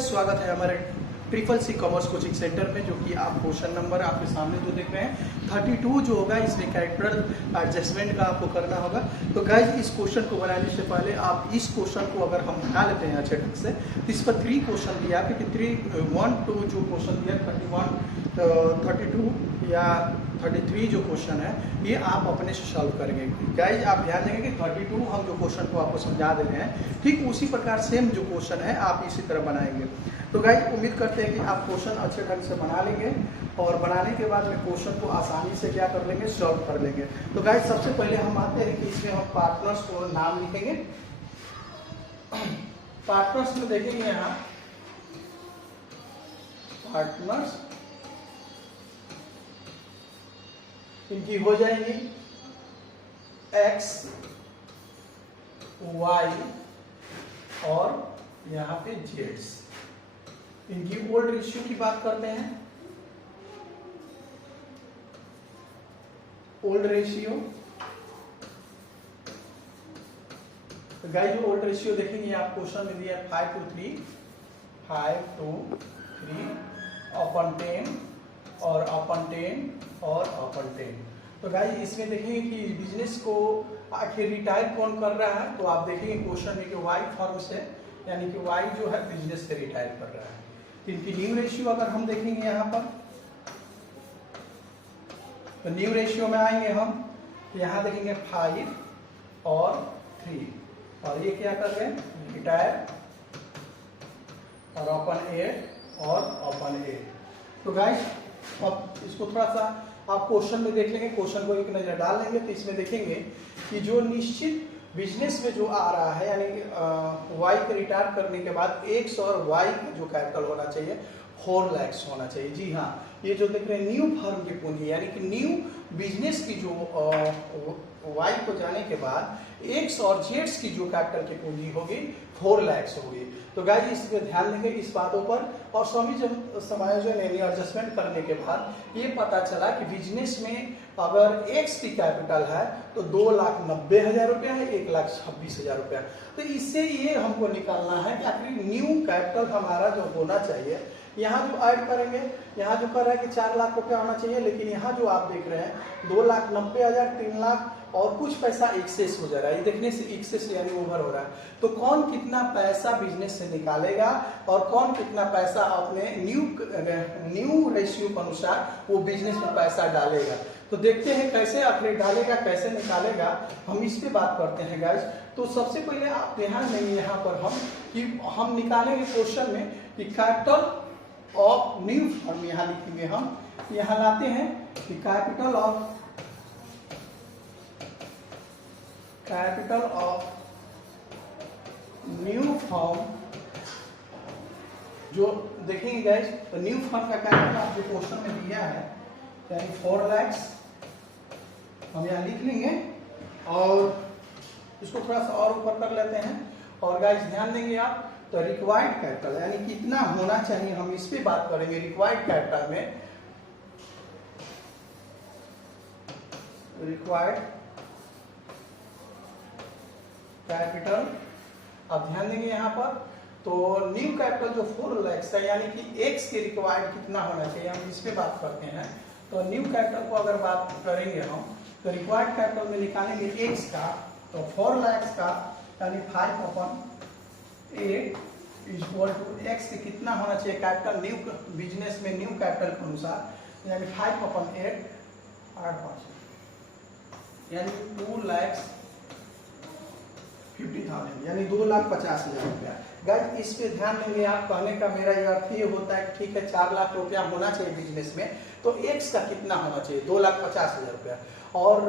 Guys, स्वागत है हमारे CCC कॉमर्स कोचिंग सेंटर में। जो कि आप क्वेश्चन नंबर आपके सामने जो देख रहे हैं 32 जो होगा, इसमें कैरेक्टर एडजस्टमेंट का आपको करना होगा। तो गाइस, इस क्वेश्चन को बनाने से पहले आप इस क्वेश्चन को अगर हम बना लेते हैं अच्छे ढंग से, तो इस पर 3 क्वेश्चन दिया है कि 1 2 जो क्वेश्चन दिया 31 32 या 33 जो क्वेश्चन है, ये आप अपने से सॉल्व करेंगे। गाइज, आप ध्यान देंगे कि 32 हम जो क्वेश्चन को आपको समझा दे रहे हैं, ठीक उसी प्रकार सेम जो क्वेश्चन है आप इसी तरह बनाएंगे। तो गाइज, उम्मीद करते हैं कि आप क्वेश्चन अच्छे ढंग से बना लेंगे और बनाने के बाद में क्वेश्चन को आसानी से क्या कर लेंगे, सॉल्व कर लेंगे। तो गाइज, सबसे पहले हम आते हैं कि इसमें हम पार्टनर्स को नाम लिखेंगे। पार्टनर्स में देखेंगे यहाँ पार्टनर्स, इनकी हो जाएंगी x, y और यहाँ पे z। इनकी ओल्ड रेशियो की बात करते हैं। ओल्ड रेशियो, तो गाइस जो ओल्ड रेशियो देखेंगे आप क्वेश्चन में दिया 5:3 अपन 10 और अपन 10 और अपन 10। तो गाइस, इसमें देखेंगे कि बिजनेस को आखिर रिटायर कौन कर रहा है। तो आप देखेंगे क्वेश्चन में कि वाई फर्म से, यानी कि वाई जो है बिजनेस से रिटायर कर रहा है। इनकी न्यू रेशियो अगर हम देखेंगे यहाँ पर, तो न्यू रेशियो में आएंगे हम, यहाँ देखेंगे 5 और 3, और ये क्या कर रहे हैं, रिटायर और अपन 8 और अपन 8। तो गाइस, अब इसको थोड़ा सा आप क्वेश्चन में देख लेंगे, क्वेश्चन को एक नजर डाल लेंगे। तो इसमें देखेंगे कि जो निश्चित बिजनेस में जो आ रहा है, यानी कि वाई के रिटायर करने के बाद एक्स और वाई का जो कैपिटल होना चाहिए 4 लाख होना चाहिए। जी हाँ, ये जो देख रहे हैं न्यू फर्म की पूंजी, यानी कि न्यू बिजनेस की जो वाई को जाने के बाद एक्स और जेड्स की जो कैपिटल की पूंजी होगी 4 लाख होगी। तो गाइस, इस पे ध्यान देंगे इस बातों पर। और समायोजन यानी एडजस्टमेंट करने के बाद ये पता चला कि बिजनेस में अगर एक्स की कैपिटल है तो 2,90,000 रुपया है, 1,26,000 रुपया। तो इससे ये हमको निकालना है कि आखिर न्यू कैपिटल हमारा जो होना चाहिए, यहाँ जो ऐड करेंगे, यहाँ जो कर रहा है कि 4 लाख रुपया होना चाहिए, लेकिन यहाँ जो आप देख रहे हैं 2,90,000, 3 लाख और कुछ पैसा एक्सेस हो जा रहा है। ये देखने से एक्सेस यानी ओवर हो रहा है। तो कौन कितना पैसा बिजनेस से निकालेगा और कौन कितना पैसा अपने न्यू रेशियो के अनुसार वो बिजनेस में पैसा डालेगा। तो देखते हैं कैसे आखिर डालेगा, कैसे निकालेगा, हम इस पे बात करते हैं गाइस। तो सबसे पहले आप ध्यान देंगे यहाँ पर हम निकालेंगे क्वेश्चन में कि कैपिटल ऑफ न्यू फर्म, यहाँ लिखेंगे हम, यहाँ लाते हैं कि कैपिटल ऑफ न्यू फर्म जो देखेंगे गाइस, तो न्यू फर्म का कैपिटल आपके क्वेश्चन में दिया है, यानी 4 लाख हम यहाँ लिख लेंगे और इसको थोड़ा सा और ऊपर कर लेते हैं। और गाइस ध्यान देंगे आप, तो रिक्वायर्ड कैपिटल यानी कितना होना चाहिए, हम इस पे बात करेंगे। रिक्वायर्ड कैपिटल में रिक्वायर्ड कैपिटल, अब ध्यान देंगे यहाँ पर, तो न्यू कैपिटल जो 4 लाख है, यानी कि एक्स के रिक्वायर्ड कितना होना चाहिए, हम इस पे बात करते हैं। तो न्यू कैपिटल को अगर बात करेंगे हम, तो रिक्वायर्ड कैपिटल में निकालेंगे एक्स का, तो 4 लाख का यानी 5/8 इक्वल टू एक्स के कितना होना चाहिए कैपिटल न्यू बिजनेस में न्यू कैपिटल के अनुसार, यानी 5/8 यानी 2,50,000 यानी 2,50,000 रुपया। गाइस, इस पे ध्यान देंगे आप, कहने का मेरा ये अर्थ ये होता है ठीक है 4 लाख रुपया होना चाहिए बिजनेस में, तो एक्स का कितना होना चाहिए 2,50,000 रुपया। और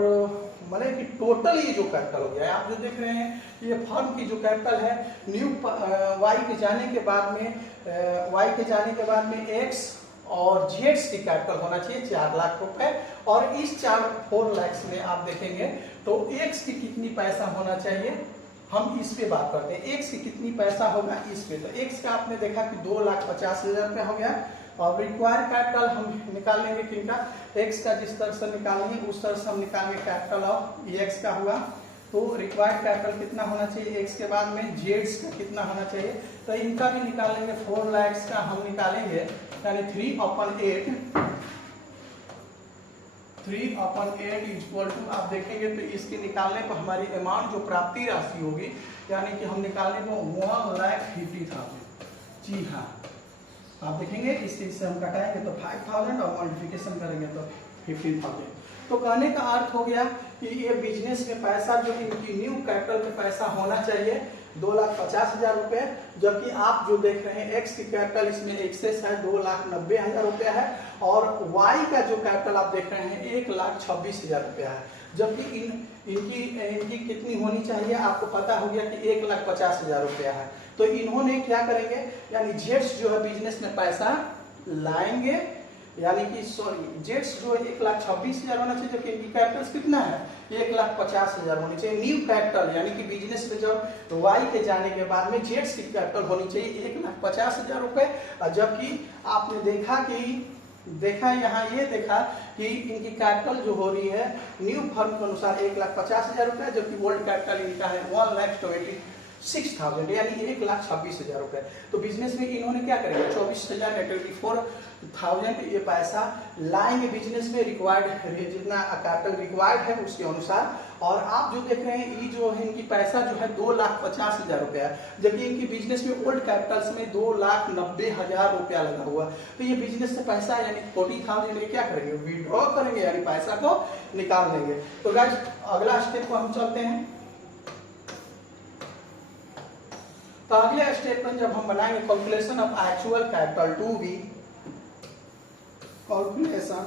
माने कि टोटल ये जो कैपिटल हो गया है, आप जो देख रहे हैं ये फर्म की जो कैपिटल है न्यू वाई के जाने के बाद में एक्स और जेड्स की कैपिटल होना चाहिए 4 लाख रुपए। और इस 4 लाख में आप देखेंगे तो एक्स की कितनी पैसा होना चाहिए, हम इस पे बात करते हैं। एक्स की कितनी पैसा होगा इस पे, तो एक्स का आपने देखा कि 2,50,000 रुपया हो गया। और रिक्वायर्ड कैपिटल हम निकाल लेंगे किनका, एक्स का जिस तरह से निकालेंगे उस तरह से हम निकालेंगे कैपिटल ऑफ एक्स का हुआ। तो रिक्वायर्ड कैपिटल कितना होना चाहिए एक्स के बाद में, जेड्स का कितना होना चाहिए, तो तो इनका भी निकालेंगे। 4 लाख का हम निकालेंगे, यानी 3/8 इक्वल टू, आप देखेंगे तो इसके निकालने पर हमारी अमाउंट जो प्राप्ति राशि होगी, यानी कि हम निकालने को 1,50,000। जी हाँ, आप देखेंगे इससे हम घटाएंगे तो 5,000 और मल्टीप्लिकेशन करेंगे तो 15,000। तो कहने का अर्थ हो गया कि ये बिजनेस में पैसा जो इनकी न्यू कैपिटल में पैसा होना चाहिए 2,50,000 रुपए, जबकि आप जो देख रहे हैं एक्स की कैपिटल इसमें एक्सेस है 2,90,000 रुपया है, और वाई का जो कैपिटल आप देख रहे हैं 1,26,000 रुपया है, जबकि इनकी कितनी होनी चाहिए आपको पता हो गया कि 1,50,000 रुपया है। तो इन्होंने क्या करेंगे, यानी जेट्स जो है बिजनेस में पैसा लाएंगे, यानी कि सॉरी जेट्स जो 1,26,000 होना चाहिए, जबकि इनकी कैपिटल कितना है 1,50,000 होनी चाहिए। न्यू कैपिटल यानी कि बिजनेस में जब वाई के जाने के बाद में जेट्स की कैपिटल होनी चाहिए 1,50,000 रुपए, और जबकि आपने देखा यहाँ ये देखा कि इनकी कैपिटल जो हो रही है न्यू फर्म के अनुसार 1,50,000 रुपए, जबकि ओल्ड कैपिटल इनका है 1,26,000 यानी 1,26,000 रुपए। तो बिजनेस में इन्होंने क्या करेंगे 24,000 24,000 ये पैसा लाएंगे बिजनेस में, रिक्वायर्ड जितना कैपिटल रिक्वायर्ड है उसके अनुसार। और आप जो देख रहे हैं ये जो है इनकी पैसा जो है 2,50,000 रुपया है, जबकि इनकी बिजनेस में ओल्ड कैपिटल्स में 2,90,000 रुपया लगा हुआ। तो ये बिजनेस से पैसा यानी 40,000 ये क्या करेंगे विड्रॉ करेंगे, यानी पैसा को निकाल लेंगे। तो गाइस अगला स्टेप को हम चलते हैं। तो अगले स्टेप में जब हम बनाएंगे calculation of actual capital to be, calculation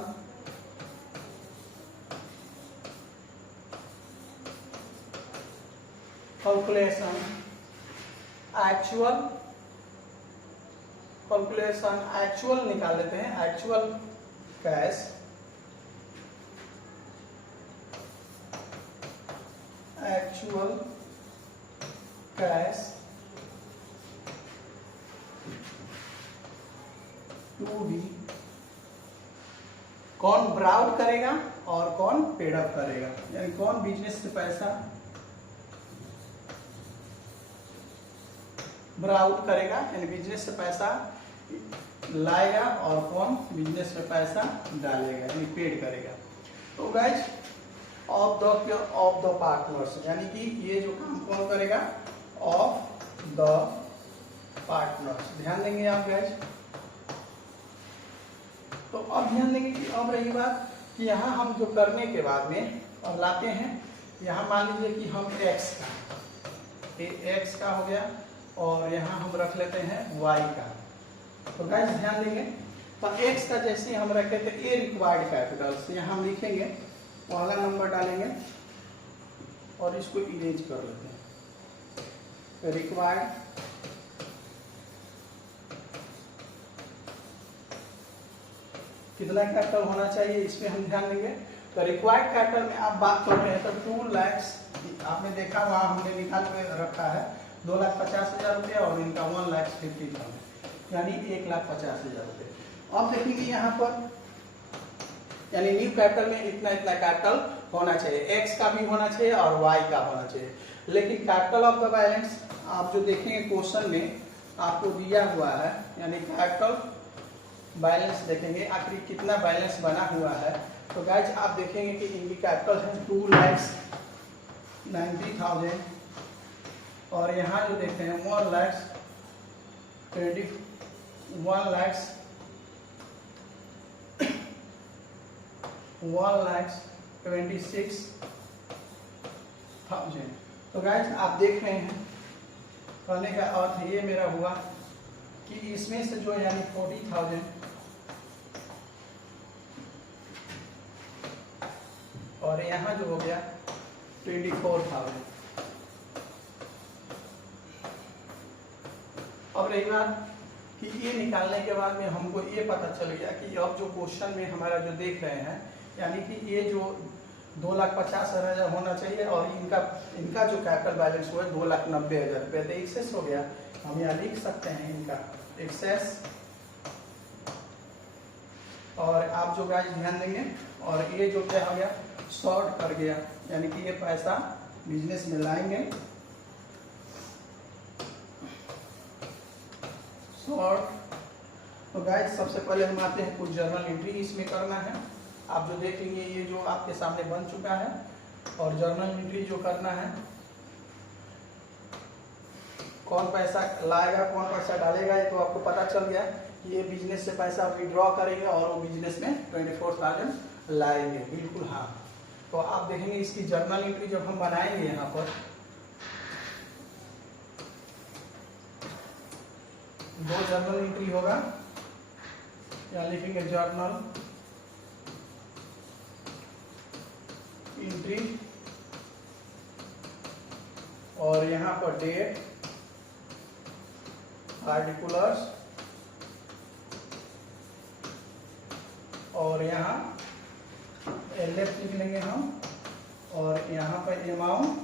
actual निकाल लेते हैं, एक्चुअल कैश टू बी, कौन ब्राउट करेगा और कौन पेड अप करेगा, यानी कौन बिजनेस से पैसा ब्राउट करेगा यानी बिजनेस से पैसा लाएगा, और कौन बिजनेस में पैसा डालेगा यानी पेड करेगा। तो गाइज ऑफ द पार्टनर्स, यानी कि ये जो काम कौन करेगा ऑफ द पार्टनर्स, ध्यान देंगे आप गाइज। तो अब ध्यान देंगे कि अब रही बात कि यहाँ हम जो करने के बाद में अब लाते हैं, यहाँ मान लीजिए कि हम एक्स का हो गया, और यहाँ हम रख लेते हैं वाई का। तो गाइस ध्यान देंगे, तो एक्स का जैसे हम रखे थे ए रिक्वायर्ड कैपिटल, यहाँ हम लिखेंगे पहला नंबर डालेंगे और इसको इरेज कर लेते हैं। रिक्वायर्ड कितना कैपिटल होना चाहिए इसमें हम ध्यान देंगे। तो रिक्वायर्ड कैपिटल में आप बात कर रहे हैं तो 2 लाख, आपने देखा वहां हमने निकाल के रखा है 2,50,000 रुपया, और इनका 1,50,000 यानी 1,50,000 रुपये। अब देखेंगे यहाँ पर यानी न्यू कैपिटल में इतना कैपिटल होना चाहिए, एक्स का भी होना चाहिए और वाई का होना चाहिए। लेकिन कैपिटल ऑफ द बैलेंस आप जो देखेंगे क्वेश्चन में आपको दिया हुआ है, यानी कैपिटल बैलेंस देखेंगे आखिर कितना बैलेंस बना हुआ है। तो गाइज आप देखेंगे कि इनकी कैपिटल है 2,90,000, और यहाँ जो देखते हैं 1,26,000। तो गाइज आप देख रहे हैं, कहने का अर्थ ये मेरा हुआ कि इसमें से जो यानी 40,000 और यहाँ जो हो गया 24,000। अब रही बात कि ये निकालने के बाद में हमको ये पता चल गया कि अब जो क्वेश्चन में हमारा जो देख रहे हैं, यानी कि ये जो 2,50,000 होना चाहिए, और इनका जो कैपिटल बैलेंस हुआ है 2,90,000 रुपये, तो एक्सेस हो गया। हम यहाँ लिख सकते हैं इनका एक्सेस, और आप जो गाइस ध्यान देंगे, और ये जो क्या हो गया शॉर्ट कर गया, यानी कि ये पैसा बिजनेस में लाएंगे शॉर्ट। तो गाइस सबसे पहले हम आते हैं कुछ जर्नल एंट्री इसमें करना है। आप जो देख लेंगे ये जो आपके सामने बन चुका है, और जर्नल एंट्री जो करना है, कौन पैसा लाएगा कौन पैसा डालेगा ये तो आपको पता चल गया। ये बिजनेस से पैसा विड्रॉ करेंगे और वो बिजनेस में 24,000 लाएंगे, बिल्कुल हाँ। तो आप देखेंगे इसकी जर्नल एंट्री जब हम बनाएंगे यहाँ पर, दो जर्नल एंट्री होगा। यहाँ लिखेंगे जर्नल एंट्री और यहाँ पर डेट, पार्टिकुलर्स, और यहाँ एलएफ लिख लेंगे हम, और यहाँ पर अमाउंट,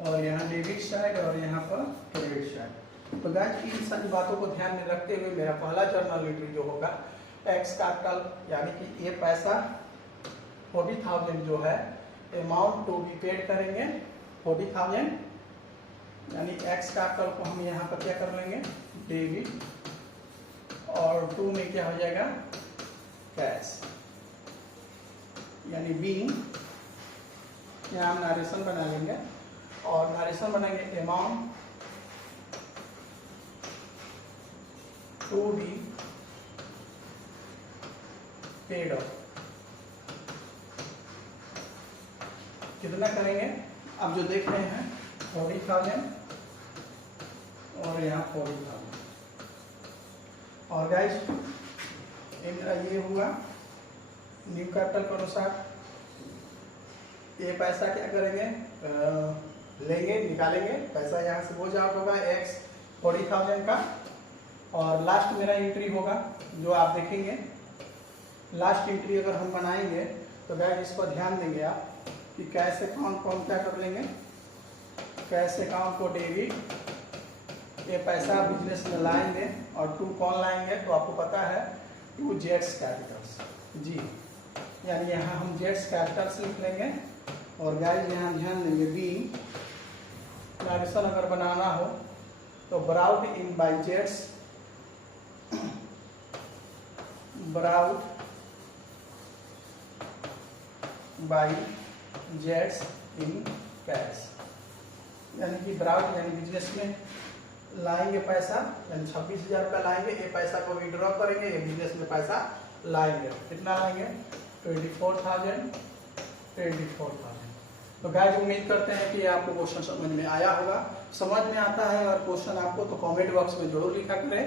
और यहाँ डेबिट साइड और यहाँ पर क्रेडिट साइड। तो गाइस इन सारी बातों को ध्यान में रखते हुए मेरा पहला जर्नल एंट्री जो होगा एक्स कैपिटल, यानी कि ये पैसा 40,000 जो है अमाउंट टू बी पेड करेंगे 40,000, यानी एक्स कैपिटल को हम यहाँ पर क्या कर लेंगे डेबिट, और 2 में क्या हो जाएगा कैश, यानी बीइंग, यहाँ हम नरेशन बना लेंगे और नरेशन बनाएंगे amount to be paid off, कितना करेंगे आप जो देख रहे हैं 40,000 और यहाँ 40,000। और गाइस ये हुआ न्यू कैपिटल के अनुसार। ये पैसा क्या करेंगे लेंगे, निकालेंगे पैसा, यहाँ से वो जाओ होगा एक्स 40,000 का, और लास्ट मेरा एंट्री होगा जो आप देखेंगे। लास्ट एंट्री अगर हम बनाएंगे तो गाइस इस पर ध्यान देंगे आप कि कैश अकाउंट को हम क्या कर लेंगे, कैश अकाउंट को डेबिट, ये पैसा बिजनेस में लाएंगे, और 2 कौन लाएंगे तो आपको पता है 2 जेट्स कैपिटल्स जी, यानी यहाँ हम जेट्स कैपिटल्स लिख लेंगे। और गाइस यहाँ ध्यान देंगे बी नरेशन अगर बनाना हो तो brought in by jets, brought by jets in cash, यानी कि ब्राउट यानी बिजनेस में लाएंगे पैसा, यानी 26,000 रुपया लाएंगे, ये पैसा को विड्रॉ करेंगे, ये बिजनेस में पैसा लाएंगे। कितना लाएंगे 24,000। तो गाइस उम्मीद करते हैं कि आपको क्वेश्चन समझ में आया होगा। समझ में आता है और क्वेश्चन आपको तो कमेंट बॉक्स में जरूर लिखा करें।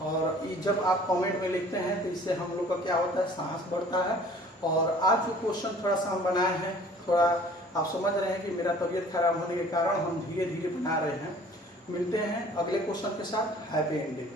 और जब आप कमेंट में लिखते हैं तो इससे हम लोग का क्या होता है, साहस बढ़ता है। और आज जो क्वेश्चन थोड़ा सा हम बनाए हैं, थोड़ा आप समझ रहे हैं कि मेरा तबीयत खराब होने के कारण हम धीरे धीरे बना रहे हैं। मिलते हैं अगले क्वेश्चन के साथ। Happy ending.